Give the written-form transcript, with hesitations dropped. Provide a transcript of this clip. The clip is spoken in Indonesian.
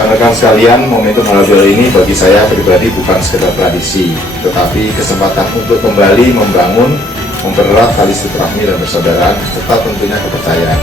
Rekan-rekan sekalian, momentum halal bihalal ini bagi saya pribadi bukan sekedar tradisi, tetapi kesempatan untuk kembali membangun, mempererat tali silaturahmi dan persaudaraan, serta tentunya kepercayaan.